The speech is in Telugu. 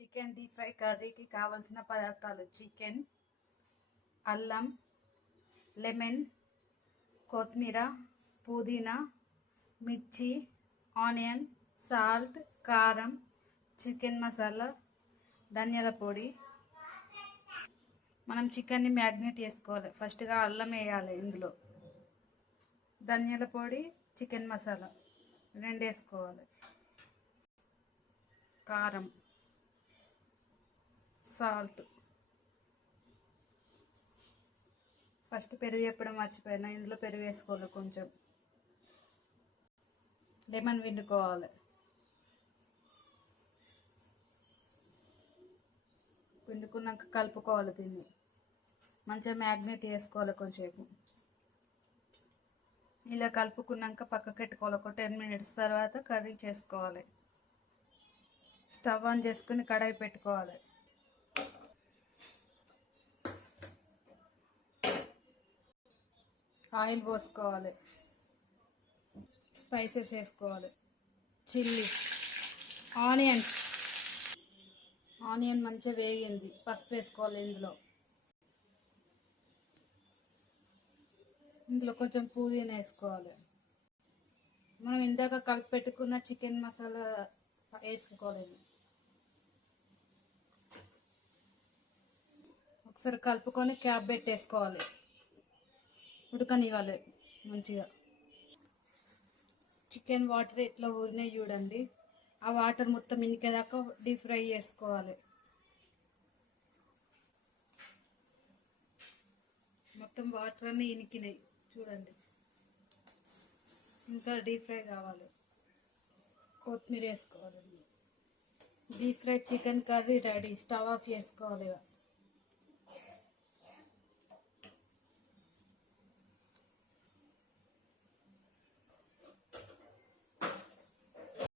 చికెన్ డీప్ ఫ్రై కర్రీకి కావలసిన పదార్థాలు: చికెన్, అల్లం, లెమన్, కొత్తిమీర, పుదీనా, మిర్చి, ఆనియన్, సాల్ట్, కారం, చికెన్ మసాలా, ధనియాల పొడి. మనం చికెన్ని మ్యాగ్నేట్ చేసుకోవాలి. ఫస్ట్గా అల్లం వేయాలి, ఇందులో ధనియాల పొడి, చికెన్ మసాలా రెండు వేసుకోవాలి, కారం, సాల్ట్. ఫస్ట్ పెరుగు చెప్పడం మర్చిపోయినా, ఇందులో పెరుగు వేసుకోవాలి, కొంచెం లెమన్ పిండుకోవాలి. పిండుకున్నాక కలుపుకోవాలి, దీన్ని మంచిగా మ్యాగ్నేట్ చేసుకోవాలి కొంచెంసేపు. ఇలా కలుపుకున్నాక పక్కకు పెట్టుకోవాలి. ఒక 10 minutes తర్వాత కర్రీ చేసుకోవాలి. స్టవ్ ఆన్ చేసుకుని కడాయి పెట్టుకోవాలి. ఆయిల్ పోసుకోవాలి. స్పైసెస్ వేసుకోవాలి. చిల్లీ, ఆనియన్ మంచిగా వేగింది, పసుపు వేసుకోవాలి. ఇందులో కొంచెం పుదీనా వేసుకోవాలి. మనం ఇందాక కలిపి పెట్టుకున్న చికెన్ మసాలా వేసుకోవాలి. ఒకసారి కలుపుకొని క్యాప్ పెట్టేసుకోవాలి, ఉడకనివ్వాలి మంచిగా. చికెన్ వాటర్ ఇట్లా ఊరినాయి చూడండి, ఆ వాటర్ మొత్తం ఇంకేదాకా డీప్ ఫ్రై చేసుకోవాలి. మొత్తం వాటర్ అన్నీ ఇనికినాయి చూడండి, ఇంకా డీప్ ఫ్రై కావాలి. కొత్తిమీర వేసుకోవాలి. Deep fry chicken curry ready. Stove off చేసుకోవాలి.